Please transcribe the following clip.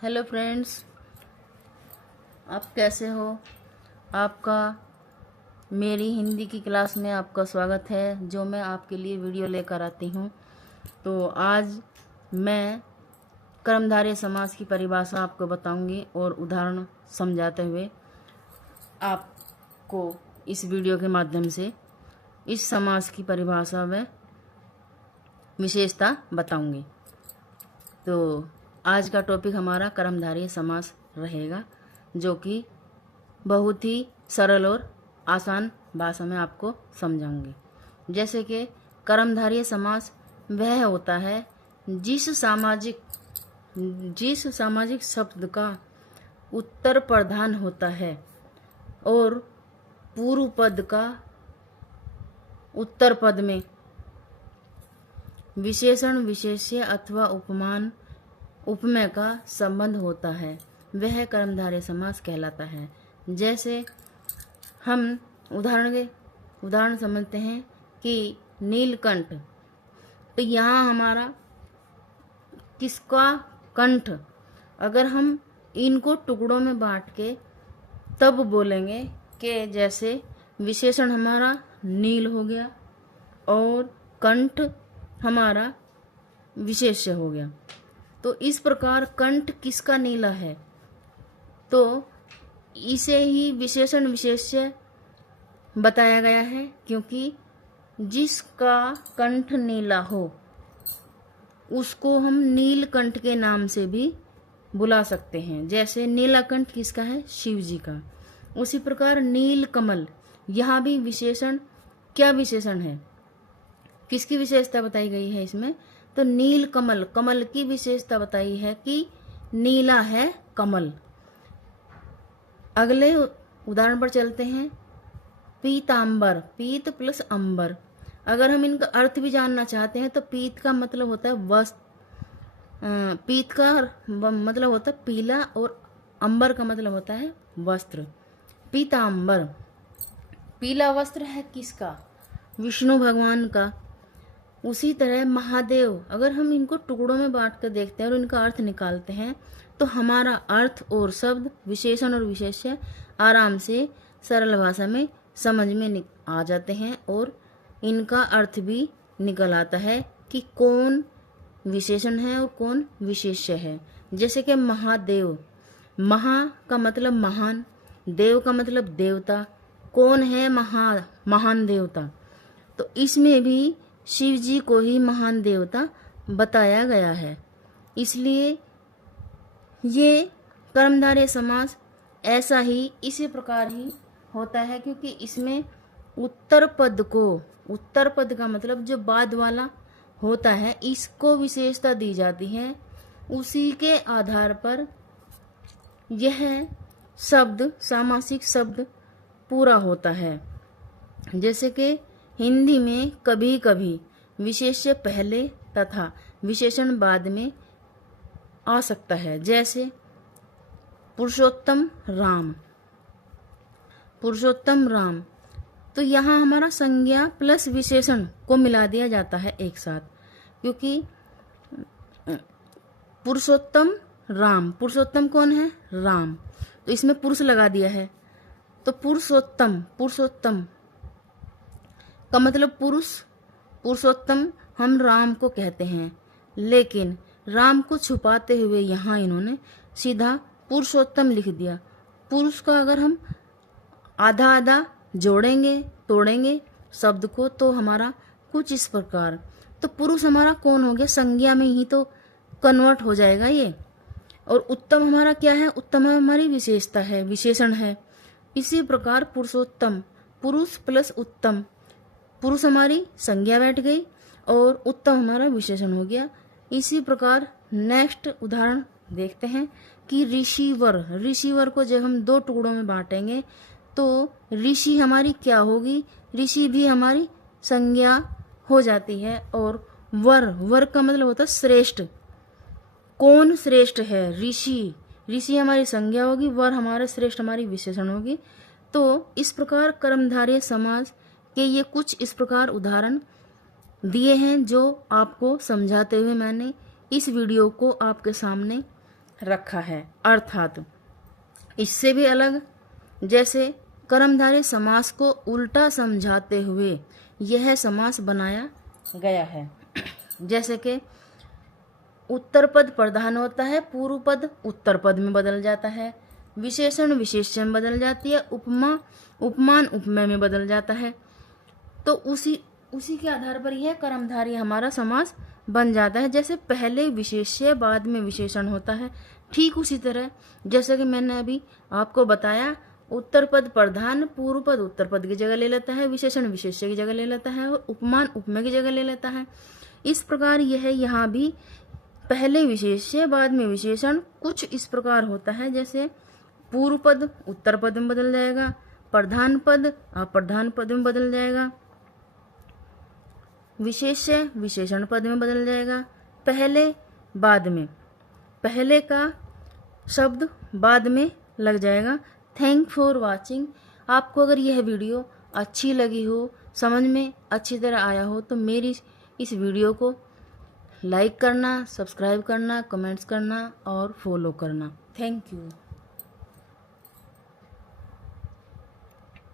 Hello friends, आप कैसे हो। आपका मेरी हिंदी की क्लास में आपका स्वागत है, जो मैं आपके लिए वीडियो लेकर आती हूँ। तो आज मैं कर्मधारय समास की परिभाषा आपको बताऊंगी और उदाहरण समझाते हुए आपको इस वीडियो के माध्यम से इस समास की परिभाषा व विशेषता बताऊंगी। तो आज का टॉपिक हमारा कर्मधारय समास रहेगा, जो कि बहुत ही सरल और आसान भाषा में आपको समझाऊंगी। जैसे कि कर्मधारय समास वह होता है जिस सामाजिक शब्द का उत्तर प्रधान होता है और पूर्व पद का उत्तर पद में विशेषण, विशेष्य अथवा उपमान, उपमेय का संबंध होता है, वह कर्मधारय समास कहलाता है। जैसे हम उदाहरण समझते हैं कि नीलकंठ, तो यहाँ हमारा किसका कंठ, अगर हम इनको टुकड़ों में बांट के तब बोलेंगे कि जैसे विशेषण हमारा नील हो गया और कंठ हमारा विशेष्य हो गया। तो इस प्रकार कंठ किसका नीला है, तो इसे ही विशेषण विशेष्य बताया गया है, क्योंकि जिसका कंठ नीला हो उसको हम नीलकंठ के नाम से भी बुला सकते हैं। जैसे नीलाकंठ किसका है, शिव जी का। उसी प्रकार नीलकमल, यहाँ भी विशेषण, क्या विशेषण है, किसकी विशेषता बताई गई है इसमें, तो नीलकमल, कमल की विशेषता बताई है कि नीला है कमल। अगले उदाहरण पर चलते हैं। पीतांबर, पीत प्लस अंबर, अगर हम इनका अर्थ भी जानना चाहते हैं तो पीत का मतलब होता है वस्त्र, पीत का मतलब होता है पीला और अंबर का मतलब होता है वस्त्र। पीतांबर, पीला वस्त्र है किसका, विष्णु भगवान का। उसी तरह महादेव, अगर हम इनको टुकड़ों में बांट कर देखते हैं और इनका अर्थ निकालते हैं तो हमारा अर्थ और शब्द, विशेषण और विशेष्य आराम से सरल भाषा में समझ में आ जाते हैं और इनका अर्थ भी निकल आता है कि कौन विशेषण है और कौन विशेष्य है। जैसे कि महादेव, महा का मतलब महान, देव का मतलब देवता, कौन है महान देवता, तो इसमें भी शिव जी को ही महान देवता बताया गया है। इसलिए ये कर्मधारय समास ऐसा ही, इसी प्रकार ही होता है, क्योंकि इसमें उत्तर पद का मतलब जो बाद वाला होता है, इसको विशेषता दी जाती है। उसी के आधार पर यह शब्द, सामासिक शब्द पूरा होता है। जैसे कि हिंदी में कभी कभी विशेष्य पहले तथा विशेषण बाद में आ सकता है। जैसे पुरुषोत्तम राम, तो यहाँ हमारा संज्ञा प्लस विशेषण को मिला दिया जाता है एक साथ, क्योंकि पुरुषोत्तम राम, पुरुषोत्तम कौन है, राम, तो इसमें पुरुष लगा दिया है। तो पुरुषोत्तम का मतलब पुरुष, पुरुषोत्तम हम राम को कहते हैं, लेकिन राम को छुपाते हुए यहाँ इन्होंने सीधा पुरुषोत्तम लिख दिया। पुरुष का अगर हम आधा आधा जोड़ेंगे, तोड़ेंगे शब्द को, तो हमारा कुछ इस प्रकार, तो पुरुष हमारा कौन हो गया, संज्ञा में ही तो कन्वर्ट हो जाएगा ये। और उत्तम हमारा क्या है, उत्तम हमारी विशेषता है, विशेषण है। इसी प्रकार पुरुषोत्तम, पुरुष प्लस उत्तम, पुरुष हमारी संज्ञा बैठ गई और उत्तम हमारा विशेषण हो गया। इसी प्रकार नेक्स्ट उदाहरण देखते हैं कि ऋषिवर को जब हम दो टुकड़ों में बांटेंगे तो ऋषि हमारी क्या होगी, ऋषि भी हमारी संज्ञा हो जाती है। और वर का मतलब होता है श्रेष्ठ, कौन श्रेष्ठ है, ऋषि हमारी संज्ञा होगी, वर हमारा श्रेष्ठ हमारी विशेषण होगी। तो इस प्रकार कर्मधारय समास के ये कुछ इस प्रकार उदाहरण दिए हैं, जो आपको समझाते हुए मैंने इस वीडियो को आपके सामने रखा है। अर्थात इससे भी अलग, जैसे कर्मधारय समास को उल्टा समझाते हुए यह समास बनाया गया है। जैसे कि उत्तर पद प्रधान होता है, पूर्व पद उत्तर पद में बदल जाता है, विशेषण विशेष्य में बदल जाती है, उपमा उपमान उपमेय में बदल जाता है। तो उसी के आधार पर यह कर्मधारय हमारा समास बन जाता है। जैसे पहले विशेष्य बाद में विशेषण होता है, ठीक उसी तरह जैसे कि मैंने अभी आपको बताया, उत्तर पद प्रधान पूर्व पद उत्तर पद की जगह ले लेता है, विशेषण विशेष्य की जगह ले लेता है और उपमान उपमेय की जगह ले लेता है। इस प्रकार यह यहाँ भी पहले विशेष्य बाद में विशेषण कुछ इस प्रकार होता है। जैसे पूर्व पद उत्तर पद में बदल जाएगा, प्रधान पद अप्रधान पद में बदल जाएगा, विशेष्य विशेषण पद में बदल जाएगा, पहले बाद में, पहले का शब्द बाद में लग जाएगा। Thank for watching. आपको अगर यह वीडियो अच्छी लगी हो, समझ में अच्छी तरह आया हो, तो मेरी इस वीडियो को लाइक करना, सब्सक्राइब करना, कमेंट्स करना और फॉलो करना। Thank you.